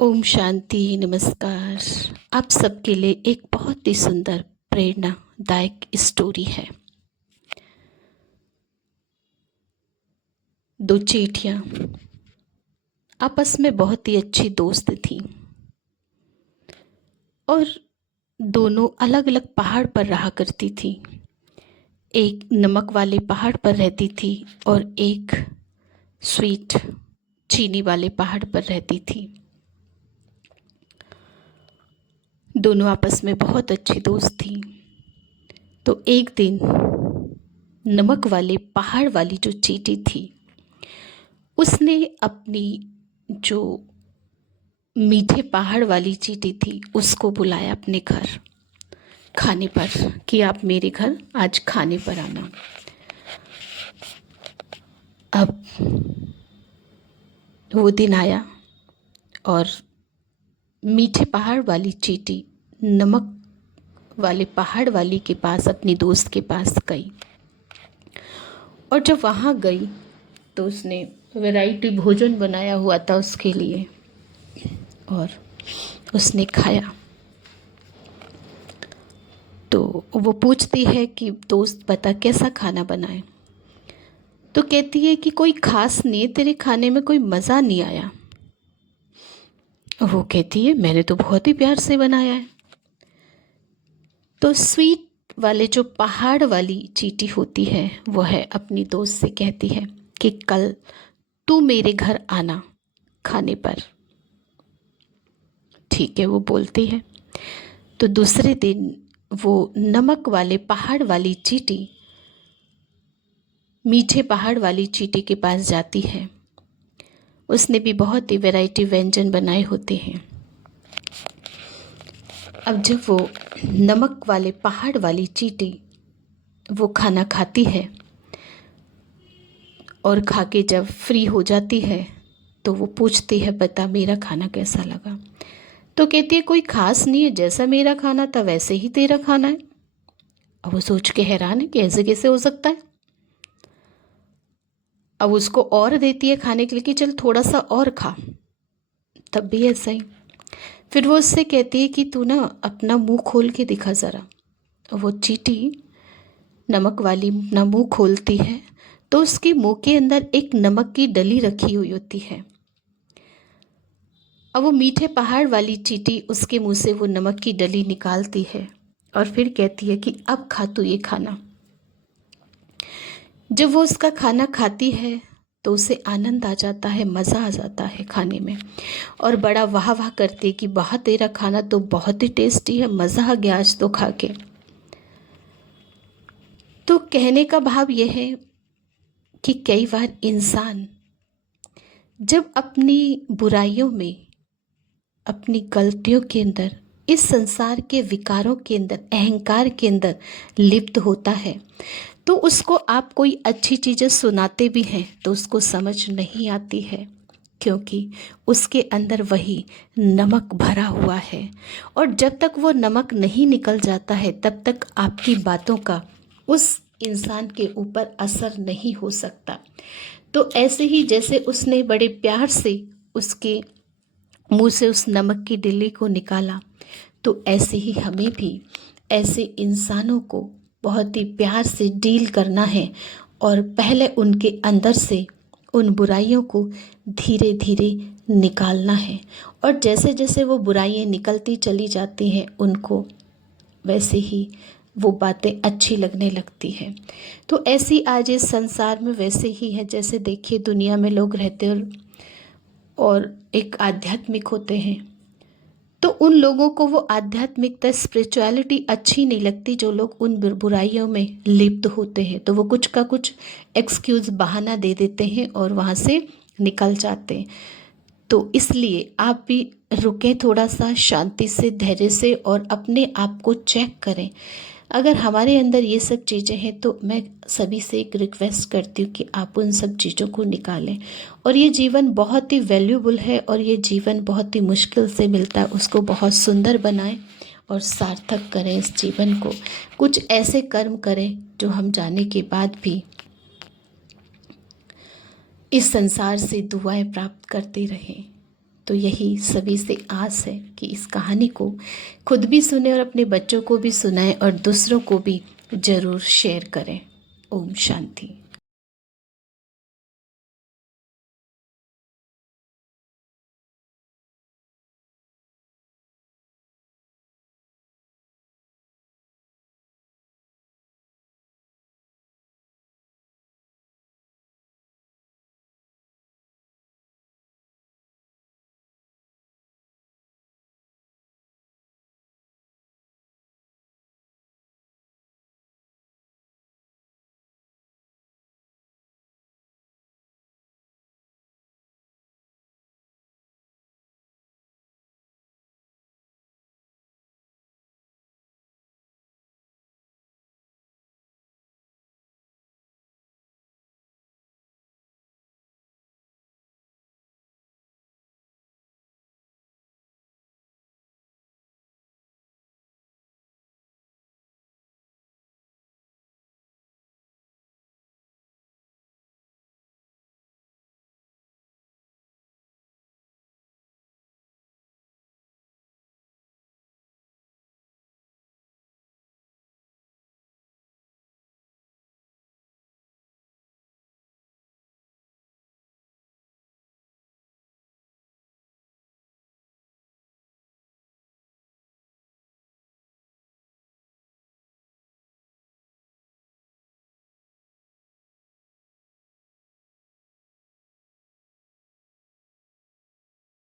ओम शांति, नमस्कार। आप सबके लिए एक बहुत ही सुंदर प्रेरणादायक स्टोरी है। दो चींटियां आपस में बहुत ही अच्छी दोस्त थीं और दोनों अलग अलग पहाड़ पर रहा करती थीं। एक नमक वाले पहाड़ पर रहती थी और एक स्वीट चीनी वाले पहाड़ पर रहती थी। दोनों आपस में बहुत अच्छी दोस्त थीं। तो एक दिन नमक वाले पहाड़ वाली जो चींटी थी, उसने अपनी जो मीठे पहाड़ वाली चींटी थी उसको बुलाया अपने घर खाने पर कि आप मेरे घर आज खाने पर आना। अब वो दिन आया और मीठे पहाड़ वाली चींटी नमक वाले पहाड़ वाली के पास, अपनी दोस्त के पास गई। और जब वहाँ गई तो उसने वैरायटी भोजन बनाया हुआ था उसके लिए और उसने खाया। तो वो पूछती है कि दोस्त बता कैसा खाना बनाए। तो कहती है कि कोई खास नहीं, तेरे खाने में कोई मज़ा नहीं आया। वो कहती है मैंने तो बहुत ही प्यार से बनाया है। तो स्वीट वाले जो पहाड़ वाली चींटी होती है वो है अपनी दोस्त से कहती है कि कल तू मेरे घर आना खाने पर। ठीक है, वो बोलती है। तो दूसरे दिन वो नमक वाले पहाड़ वाली चींटी मीठे पहाड़ वाली चींटी के पास जाती है। उसने भी बहुत ही वैरायटी व्यंजन बनाए होते हैं। अब जब वो नमक वाले पहाड़ वाली चींटी वो खाना खाती है और खा के जब फ्री हो जाती है तो वो पूछती है बता मेरा खाना कैसा लगा। तो कहती है कोई खास नहीं है, जैसा मेरा खाना था वैसे ही तेरा खाना है। अब वो सोच के हैरान है कि ऐसे कैसे हो सकता है। अब उसको और देती है खाने के लिए कि चल थोड़ा सा और खा, तब भी ऐसा ही। फिर वो उससे कहती है कि तू ना अपना मुंह खोल के दिखा ज़रा। वो चींटी नमक वाली अपना मुंह खोलती है तो उसके मुंह के अंदर एक नमक की डली रखी हुई होती है। अब वो मीठे पहाड़ वाली चींटी उसके मुंह से वो नमक की डली निकालती है और फिर कहती है कि अब खा तू ये खाना। जब वो उसका खाना खाती है तो उसे आनंद आ जाता है, मज़ा आ जाता है खाने में और बड़ा वाह वाह करती है कि वाह तेरा खाना तो बहुत ही टेस्टी है, मज़ा आ गया आज तो खा के। तो कहने का भाव यह है कि कई बार इंसान जब अपनी बुराइयों में, अपनी गलतियों के अंदर, इस संसार के विकारों के अंदर, अहंकार के अंदर लिप्त होता है तो उसको आप कोई अच्छी चीज़ें सुनाते भी हैं तो उसको समझ नहीं आती है, क्योंकि उसके अंदर वही नमक भरा हुआ है। और जब तक वो नमक नहीं निकल जाता है तब तक आपकी बातों का उस इंसान के ऊपर असर नहीं हो सकता। तो ऐसे ही जैसे उसने बड़े प्यार से उसके मुंह से उस नमक की डिल्ली को निकाला, तो ऐसे ही हमें भी ऐसे इंसानों को बहुत ही प्यार से डील करना है और पहले उनके अंदर से उन बुराइयों को धीरे धीरे निकालना है। और जैसे जैसे वो बुराइयां निकलती चली जाती हैं उनको वैसे ही वो बातें अच्छी लगने लगती हैं। तो ऐसी आज इस संसार में वैसे ही है, जैसे देखिए दुनिया में लोग रहते हैं और एक आध्यात्मिक होते हैं तो उन लोगों को वो आध्यात्मिकता, स्पिरिचुअलिटी अच्छी नहीं लगती। जो लोग उन बुराइयों में लिप्त होते हैं तो वो कुछ का कुछ एक्सक्यूज़, बहाना दे देते हैं और वहाँ से निकल जाते हैं। तो इसलिए आप भी रुकें थोड़ा सा, शांति से, धैर्य से और अपने आप को चेक करें। अगर हमारे अंदर ये सब चीज़ें हैं तो मैं सभी से एक रिक्वेस्ट करती हूँ कि आप उन सब चीज़ों को निकालें। और ये जीवन बहुत ही वैल्यूबल है और ये जीवन बहुत ही मुश्किल से मिलता है, उसको बहुत सुंदर बनाएं और सार्थक करें इस जीवन को। कुछ ऐसे कर्म करें जो हम जाने के बाद भी इस संसार से दुआएं प्राप्त करते रहें। तो यही सभी से आस है कि इस कहानी को खुद भी सुने और अपने बच्चों को भी सुनाएं और दूसरों को भी ज़रूर शेयर करें। ओम शांति।